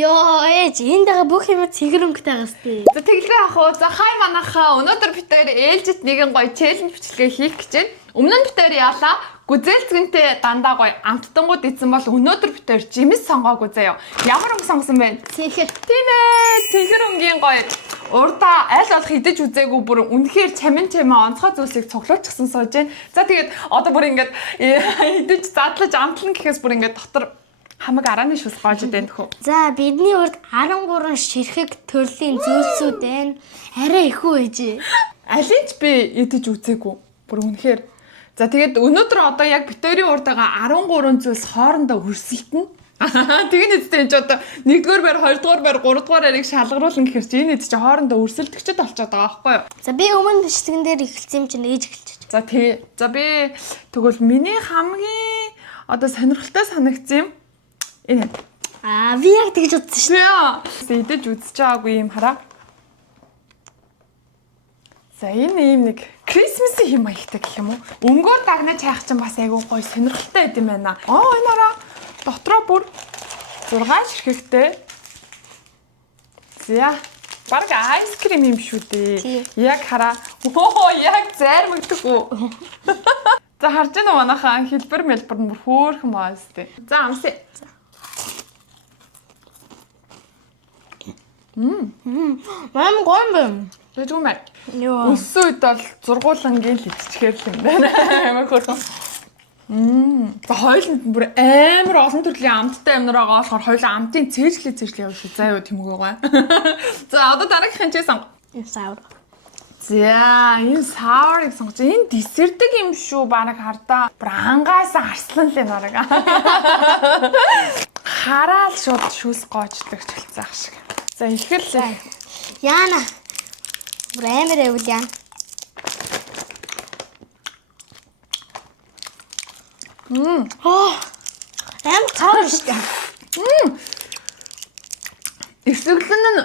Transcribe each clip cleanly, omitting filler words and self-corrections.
Ёо, ээж энэ дагаа бүх юм цэгэр өнгөтэй байгаас тий. За тэглээ ах уу. За хай манайхаа өнөөдөр бид хоёр ээлжид нэгэн гоё челленж бичлэгээ хийх гэж байна. Өмнө нь бид хоёр яалаа гүзээлцгэнтэй дандаа гоё амттангууд ийдсэн бол өнөөдөр бид хоёр жимс сонгоогүй заяа. Ямар өнгө сонгосон бэ? Цэнхэр. Тийм ээ. Цэнхэр өнгийн гоё урдаа аль болох идэж үзээгүй бүр үнэхээр чамин онцгой зүйлсийг цуглуулчихсан сууж байна. За тэгээд одоо бүр ингээд идэж задлаж амтлан гэхээс бүр ингээд дотор хамаг арааны шүс гоож идэх нөхөө. За бидний урд 13 ширхэг төрлийн зүйлсүүд байна. Арай их үү ээж. Алинч би идэж үзээгүй. Бүр үнэхээр. За тэгээд өнөөдөр одоо яг битэрийн урдаага 13 зүйлс хоорондоо өрсөлдөнө. Тэгээд үстэй энэ ч одоо 1-р байр, 2-р байр, 3-р байрыг шалгаруулна гэхээр чи энэ чи хоорондоо өрсөлдөгчд болчиход байгаа байхгүй юу? За би өмнө бичлэгэн дээр эхэлсэн юм чинь ээж эхэлчих. За тий. За би тэгвэл миний хамгийн одоо сонирхолтой санагдсан юм энэ. Би яг тэгж бодсон шүү. Тий. Идэж үзэж байгаагүй юм хараа. За энэ ийм нэг Christmas-ийн хэм маягтай гэх юм уу? Өнгөөр дагнаж хайх чинь бас айгүй гоё сонирхолтой байд юм байна. Энэ хараа дотроо бүр 6 ширхэгтэй. За баг айс крим юм шүү дээ. Яг хараа. Яг зайрмагддаг уу. За харж байна уу манайхаа хэлбэр мэлбэр нь бүр хөөрхөн бааз дээ. За амсаа. Мам гоё юм. Тэгвэл Йоо. өссөн үед бол зургуулангийн л идчихээр л юм байна. Амар хөөрхөн. За хоёуланд бүр амар олон төрлийн амттай юмнаар байгаа болохоор хоёулаа амтын цээжлээ явуулж заа юу тэмгүй байгаа. За одоо дараагийнхын чи сонго. Энэ саур. За энэ саурыг сонгож энэ десертэг юм шүү бараг хардаа. Бүр ангаас арслан л энэ бараг. Хараал шууд шүүс гоочдаг чөлцөөх шиг. За ихэл Яна. Бүр амар эвл яана. Эм цааш штэ. Эсрэглэн нь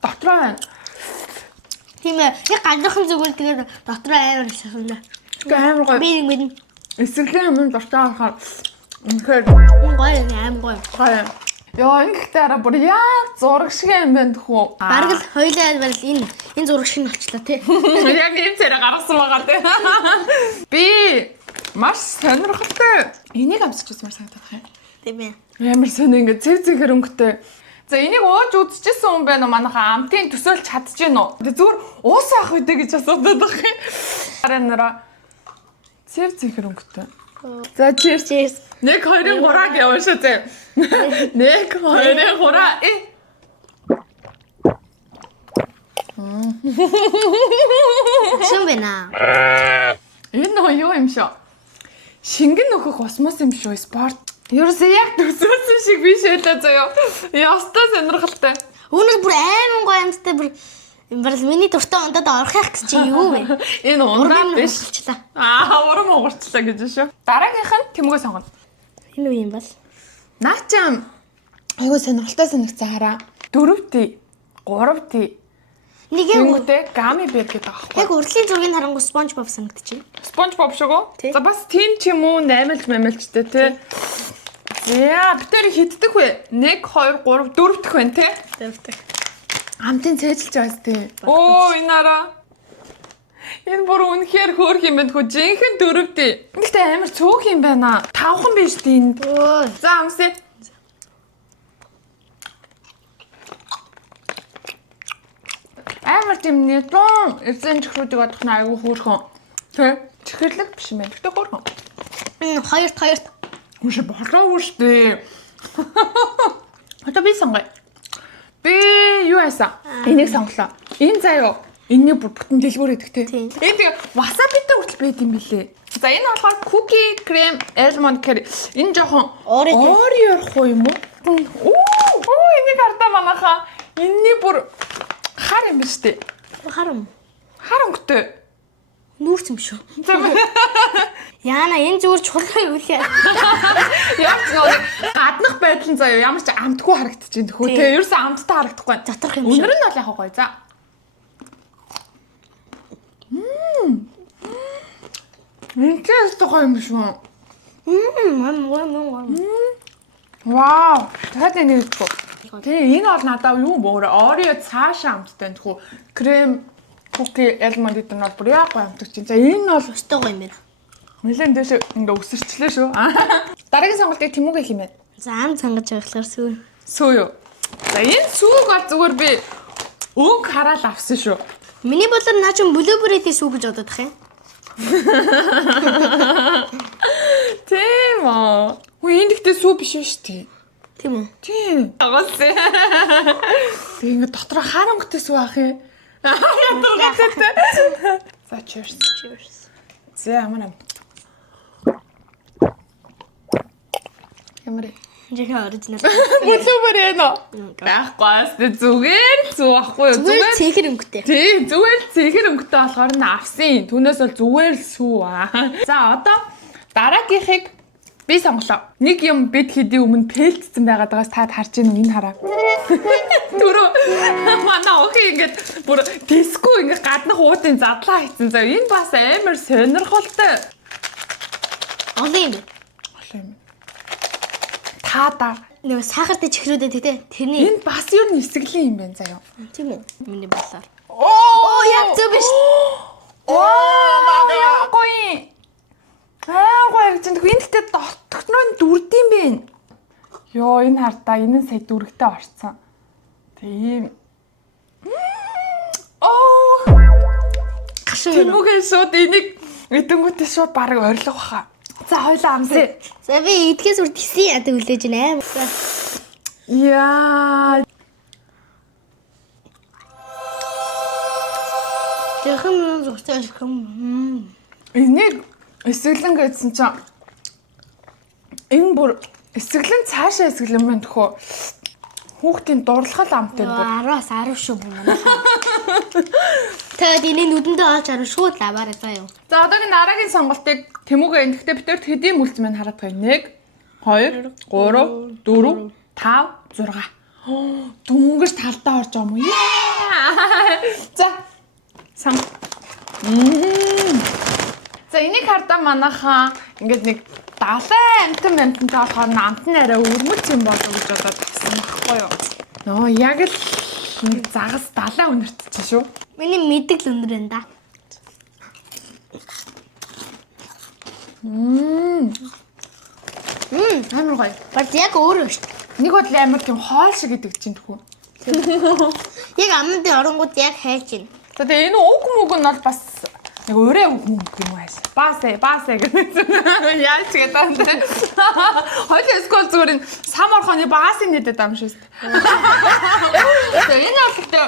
дотроо байна. Тийм ээ. Яг ганцхан зүгээр тэгээд дотроо амар шахна. Амар гоё. Би нэг Эсрэглэн юм дотроо харахаар үнэхээр гоё амар гоё. гоё. Яа энэ гэхдээ араа бүр яг зураг шиг юм байна тхүү. Бараг л хоёлаа барил энэ зураг шиг болчлаа тий. Яг энэ царай гаргасан байгаа тий. Би маш сонирхолтой. Энийг амсчихсан санагдаад байна. Тийм ээ. Амар сонир ингэ цэвэр өнгөтэй. За энийг ууж үзчихсэн хүн байна уу манайхаа амтын төсөөлж чадчихэв нөө. Зүгээр уусаах үедээ гэж асуудаг байх юм. Араа нэраа цэвэр өнгөтэй. За cheers. 1 2 3-аг яваа шүү зэ. 1 2 3 Шин байна. Энэ нөө юу юм шүү? Шингэн нөхөх осмос юм шүү спорт. Ерөөсөө яг төсөөлсөн шиг биш байлаа заяа. Ястаа сонирхолтой. Өнөр бүр амар гоё амттай бүр барил миний дуртай ундад орох гэж чи юу вэ? Энэ ундаа биш. Урам уурчлаа гэж шүү. Дараагийнх нь Тэмгөө сонгоно. Энэ үе юм бол. Наачаам айгуу сонирхолтой санагцсан хараа. 4T, 3T. Нэг юм Тэнгүүтээ гами бэр гэдэг аахгүй. яг урдлын зургийг харангуй SpongeBob санагдчихэв. SpongeBob шиг үү? За бас тийм ч юм уу 8 мэмэлчтэй тий. За битэр хиддэг вэ? 1 2 3 4 дэх байна тий. 4 дэх. Амтын цээжилж байгаас тий. Энэ араа. Энэ бүр үнэхээр хөөх юм байна хөө. Жинхэнэ 4T. Гэхдээ амар цөөх юм байна. 5хан биш тий энэ. За амсаа. Амар тийм нэтон эзэн чихрүүдийг бодох нь айгүй хөөрхөн. Тэ? Чихэрлэг биш юм байна. Гэтэ хөөрхөн. Хоёрт. Үгүй болоогүй штэ. Одоо би сонгоё. Би юу яасан? Энийг сонглоо. Энэ заяо. Энэний бүр бүтэн дэлгүүр идэх те. Энэ тэгээ васабитай хүртэл байд юм билэ. За энэ болохоор cookie cream almond curry. Энэ жоохон Oreo юм уу? Энийг хардаа манайхаа. Энэний бүр хар юм биш үү? Хар өнгөтэй. Нүүрч юм шүү. Яна энэ зүгээр чулуу юу лээ. Яг зөв гаднах байдал нь заяа ямар ч амтгүй харагдчихээн төхөө те. Ерөөсөө амттай харагдахгүй. Затрах юм шүү. Өнөр нь бол яг гоё за. Энэчээс гоё юм шүү. Мам. Вау. Дахиад нэг идэх үү. Тэгээ энэ бол надад юу мөр Орео цаашаа амттай нөхөө. Крем cookie almond гэдэг нь бол бүр яг гоё амтдаг чинь. За энэ бол өстой гоё юм байна. нэлээд дэш ингээ өсөрчлээ шүү. Дараагийн сонголтыг Тэмүүгэ хийнэ. За ам цангаж байхлаар сүү. Сүү юу? За энэ сүүг бол зүгээр би өг хараад авсан шүү. Миний бодлоор наа чи блюберри сүү гэж бодоод тах юм. Тийм аа. Үгүй энэ ихтэй сүү биш шүү дээ. Тийм үү? Тийм. Агуулсан. Тэг ингээ дотор харамгтай сүү ах юм. Ядуугатай. За cheers. Cheers. За ямар юм. Ямар Жихэн оригинал. Блюберри нөө. Байхгүй зүгээр зүү ахгүй юу? Зүгээр цэхэр өнгөтэй. Тийм зүгээр цэхэр өнгөтэй болохоор нь авсан. Түүнээс бол зүгээр л сүү аа. За одоо дараагийнхыг би сонголоо. Нэг юм бид хэдийн өмнө пэлтсэн байгаадаас та харж гин үү энэ хараа. Түрүү манай охин ингээд бүр диско ингээд гаднах уутын задлаа хийсэн. За энэ бас амар сонирхолтой. Олон юм бэ? Олон юм. Таада. Нэг сахартай чихрүүдэд тий. Тэрний Энэ бас юу нисгэлийн юм бэ заяа. тийм үү? Миний бодлоор. Оо Яг зөв биш. Оо гоё. Гоё гэж энэ гэхдээ дотгоно нь дүрдэм бэ. Йоо энэ хартаа энэ нь сая дүрэгтэй орцсон. Тийм. Оо. Тэмүүгээ шууд энийг эдэнгүүтээ шууд баг орилго баха. За хоёлаа амсаа. За би идэхээс үр тисэн яадаг үлээж байна аа. Яа. Тэхэн зүгтээ шихм. Энийг эсгэлэн гэсэн чинь энэ бүр эсгэлэн цаашаа эсгэлэн байна төхөө. Хүүхдийн дурлахал амтай бүр 10-аас 10 шүү бүр манайхаа. Тэгээд энийг нүдэндээ олж харах шууд лаваараа заа юу. За одоогийн дараагийн сонголтыг Тэмүүгээ энэ гэхдээ бид тэр хэдийн мүлц маань хараад байгаа. 1 2 3 4 5 6. Дүнгэж талдаа орж байгаа юм уу? За. Сан. За энийг хардаа манайхаа ингээд нэг 70 амттай болохоор амт нь арай өрмөц юм болов гэж бодоод авсан байхгүй юу? Нөө яг л нэг загас 70 өнөртчих шүү. Миний мэддэг л өндөр энэ да. Амар гоё. Бат яг өөрөө шүү. Нэг бодлоо амар тийм хоол шиг гэдэг чинь тхүү. Яг амнды оронгууд яг хайж байна. За тэгээ энэ үг мүг нь бол бас нэг өөрөө үг юм уу хайш. Баасэ гэдэг. Яаж ч гэдэг. Хоёул эскол зүгээр энэ сам орхооны баасын нэдэд ам шүү дээ. Тэгээ энэ бол гэдэг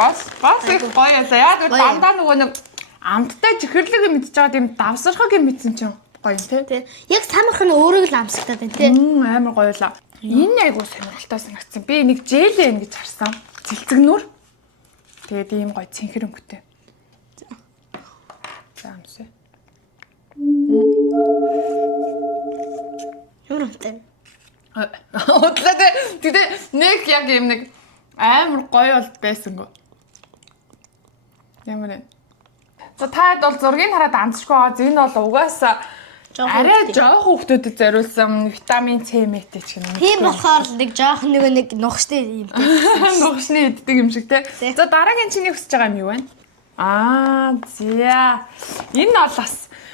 бас их гоё яа. Яг дандаа нөгөө нэг амттай чихэрлэг юм мэдчихэж байгаа тийм давсархаг юм мэдсэн чинь гоё тий. Яг самарх нь өөрөө л амсгатаад байна тий. Амар гоёлаа. Энэ айгуу сонирхолтой санагдсан. Би нэг жээлэн гэж харсан. Цэлцэгнүр. Тэгээд ийм гоё цэнхэр өнгөтэй. За амсаа. Ямар үнэтэй. Одлоо тэгээ нэг яг юм нэг амар гоё бол байсангүй. Ямар вэ? За таад бол зургийг хараад андсахгүй байгаа. Энэ бол угаасаа арай жоох хүүхдүүдэд зориулсан витамин С мэтэй ч гэнэ. Тийм болохоор нэг жоох нэг нухштай юм. Нухшны иддэг юм шиг те. За дараагийн чиний хүсэж байгаа юм юу вэ? За. Энэ бол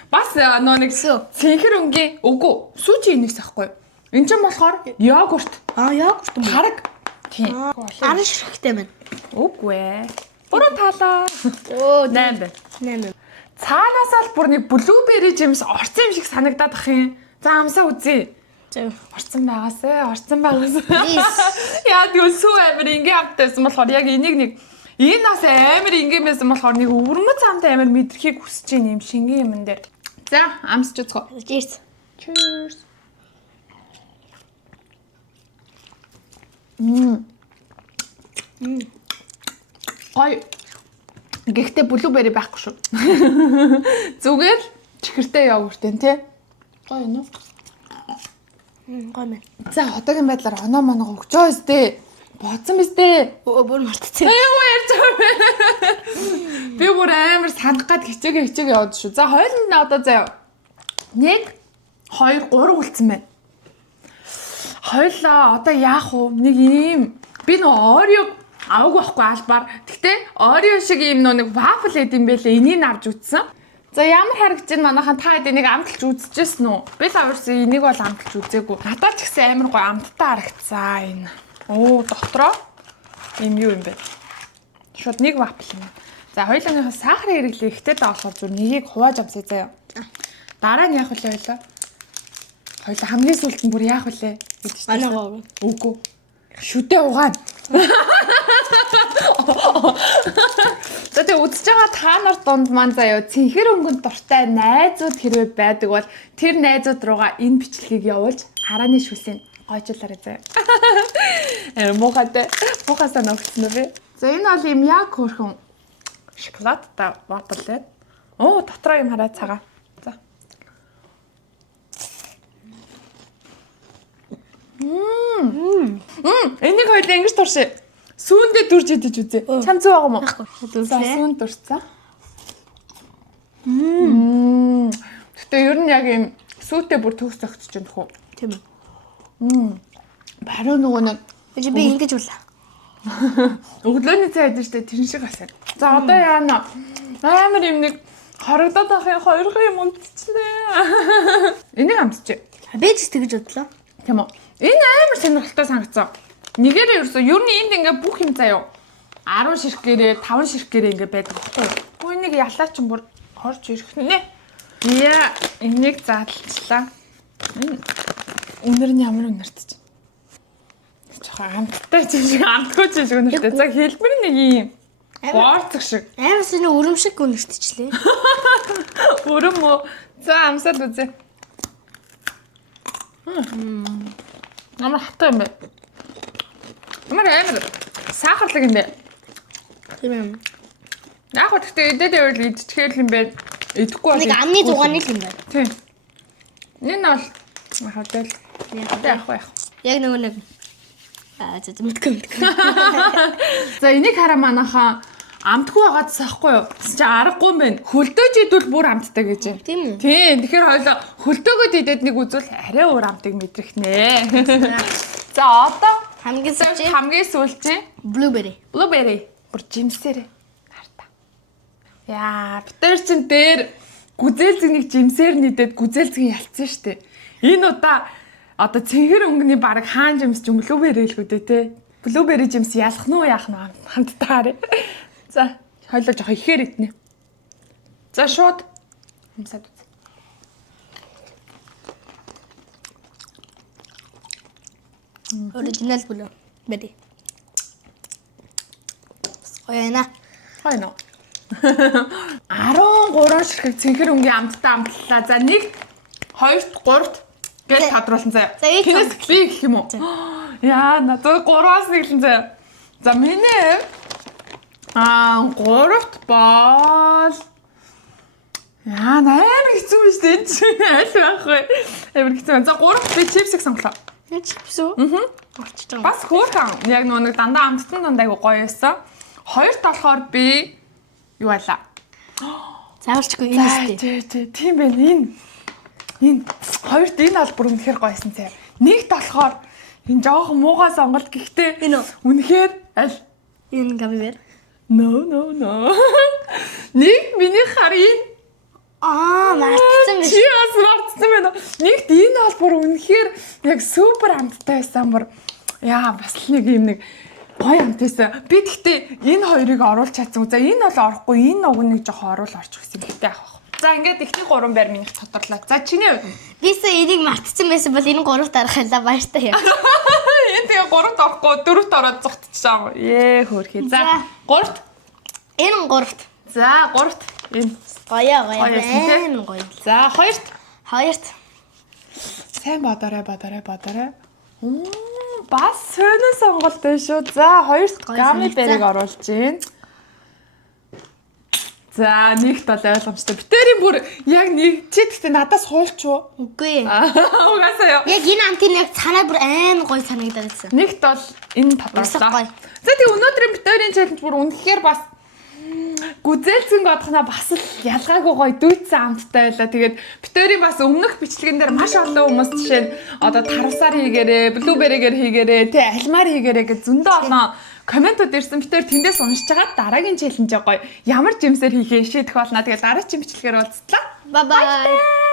бас нөө нэг цэнхэр өнгийн үгүй сүүжи энэс ахгүй. Энд чинь болохоор йогурт. Йогурт юм. Хараг. Тийм. Арын ширхтэй байна. Үгүй ээ. Буруу таалаа. Оо 8 байна. 8. Цаанаас л бүр нэг блюберри жимс орсон юм шиг санагдаад ах юм. За амсаа үзье. Зөв. Орсон байгаас. Яа тэгвэл сүү амир ингийн амтайсан болохоор яг энийг нэг энэ бас амир ингийн байсан болохоор нэг өвөрмөц амтай амир мэдрэхийг хүсэж юм шингийн юм дээр. За амсч үзгөө. Cheers. Cheers. Ой. Гэхдээ блюберри байхгүй шүү. Зүгээр чихэртэй йогурт энэ тий. Гоё нөө. Гоё мэн. За одоогийн байдлаар оноо моноо өгчөө өстэй. Бодсон биз дээ. Бүр мартчихсан. Аюу ярьж байгаа. Би бүр амар санах гад хичээгээ яваад шүү. За хоёуланд нь одоо заяа. 1 2 3 үлдсэн байна. хоёлаа одоо яах вэ? Нэг ийм би нөө Орео аваагүй байхгүй албаар. Гэхдээ Орео шиг ийм нэг вафл эд юм бэлээ. Энийг авч үзсэн. За ямар харагдаж байна манайхан та хэд энийг амталж үзчихсэн үү? Би л аварсан энийг бол амталж үзээгүй. Надад ч гэсэн амар гоё амттай харагдсан энэ. Оо дотроо ийм юу юм бэ? Шууд нэг вафл юм. За хоёулааныхаа сахарын хэрэглээ ихтэй даа болохоор зүр нэгийг хувааж амсаа заяа. Дараа нь яах вэ хоёлаа? Хоёлаа хамгийн сүүлд нь бүр яах вэ? Анаагаа. Үгүй. Шүдэ угаана. За тэг үзэж байгаа та нар донд маань заяа цэнхэр өнгөнд дуртай найзууд хэрвээ байдаг бол тэр найзууд руугаа энэ бичлэгийг явуулж харааны шүлсийг гойжуулаарай заяа. Мохатай. Мохасаа ногцсон уу бэ? За энэ бол юм яг хөрхөн шоколадтай батлаа. Оо дотроо юм хараа цагаа. За. Энийг хоёул ингэж туршия. Сүүндээ дүрж идэж үзье. Чам зүг байгаа мó? За сүүнд дурцсан. Гэтэ ер нь яг юм сүүтээ бүр төгс зөгтөж байна хөө. Тийм үү. Баруун нөгөө нэг би ингэж үлээ. өглөөний цай идэж штэ тэрэн шиг асаа. За одоо яана. Амар юм нэг харагдаад ахын хоёрхан юм унтчихлээ. Энийг амтчих. Би ч тэгж бодлоо. Тийм үү. Энэ амар сонирхолтой санагдсан. Нэгээр ерөөсөө ер нь энд ингээ бүх юм заяа. 10 ширхгээрээ 5 ширхгээрээ ингээ байдаг байхгүй юу? Хөө энийг ялаач бүр орж ирэх нэ. Яа, энийг задлчлаа. Өнөр нь ямар өнөртөж. Жохоо амттай ч шиг амтгүй ч шиг өнөртөө. За хэлбэр нэг юм. Гоорцог шиг. Амар сони өрөм шиг өнөртөжлээ. Өрөм үү? За амсаад үзье. Амар хатаа юм бэ? Амар сахарлаг юм бэ? Тийм юм. Яг хөө гэхдээ эдээд байвал идчихэл юм бэ? Идэхгүй бол. Нэг амны зугааны л юм байна. Тийм. Энэ бол хадэл. Яг. Яг нөгөө нэг мэдгүй. За энийг хараа манайхаа амтгүй байгаад сахгүй юу? Чи аргагүй юм байна. Хөлдөөж идвэл бүр амттай гэж юм. Тийм үү? Тийм. Тэгэхээр хоёлоо хөлдөөгөөд идээд нэг үзвэл арай өөр амтыг мэдрэх нэ. За одоо хамгийн сүүлд чинь blueberry. Бүр жимсээр харта. Яа, битэр чин дээр гүзээлзэг нэг жимсээр нийдээд гүзээлзэг ялцсан штэ. Энэ удаа одоо цэнхэр өнгөний баг хаан жимс ч blueberry л гүдэ те. Blueberry жимс ялах нь уу яах нь хамттаарэ. За, хойлоо жоох ихээр иднэ. За шууд хамсаад үз. Original blueberry. Гоёна. 13 ширхэг цэнхэр өнгийн амттай амтлаа. За 1, 2, 3 гэж тодруулсан заяа. Хинээс би гэх юм уу? Яа, надад 3-аас нэглэн заяа. За миний 3-т бол яа, амар хэцүү биш дээ. Энэ чинь аль байх вэ? Амар хэцүү. За 3-т би чипсийг сонглоо. Чипс үү? Орчиж байгаа. Бас хөөрхөн. Яг нэг дандаа амттан дандаа айгу гоё байсан. 2-т болохоор би юу байлаа? Заавалчгүй энэ тий, тийм байна. Энэ 2-т энэ албар үнэхээр гоёсэн зэ. 1-т болохоор энэ жоохон муухай сонголт гэхдээ энэ үнэхээр аль энэ гами бэр. No. Нэг миний харин мартсан гэж. Чи бас мартсан байна. 1-т энэ албар үнэхээр яг супер амттай байсан бүр. Яа, бас л нэг юм нэг гоё амтайсан. Би тэгтээ энэ хоёрыг оруулах чадсан. За энэ бол орохгүй. Энэ уг нэг жоохон оруул орчих гэсэн хэрэгтэй авах. За ингээд ихний 3 байр минийх тодорлоо. За чиний хувьд. Бисээ энийг мартсан байсан бол энэ 3-т арах ялаа баяртай юм. Энэ тэгээ 3-т орохгүй 4-т ороод зогтчихоо. Хөөрхий. За 3-т. Энэ 3-т. За 3-т. Энэ гоё. За 2-т. 2-т. Сайн бодорой. Бас сонин сонголт байна шүү. За 2-т гами бэрийг оруулж гин. За 1-т бол ойлгомжтой. Битэрийн бүр яг нэг чи гэхдээ надаас хуульч уу? Үгүй. Угаасаа юу. Яг энэ амтын яг цанаа бүр айн гоё санагдаад байсан. 1-т бол энэ тодорлоо. За тий өнөөдрийн битэрийн челленж бүр үнэхээр бас гүзээлцэн годхна бас л ялгаагүй гоё дүйцэн амттай байлаа. Тэгээд битэрийн бас өмнөх бичлэгэн дээр маш олон хүмүүс жишээ нь одоо тарвсаар хийгээрээ, блүүберигээр хийгээрээ, тэ альмаар хийгээрээ гэж зөндөө олон комментууд ирсэн. Битэр тэндээс уншиж байгаа дараагийн челленж гоё ямар жимсээр хийхээ шийдэх болно. Тэгээд дараагийн бичлэгээр уулзлаа. Bye bye.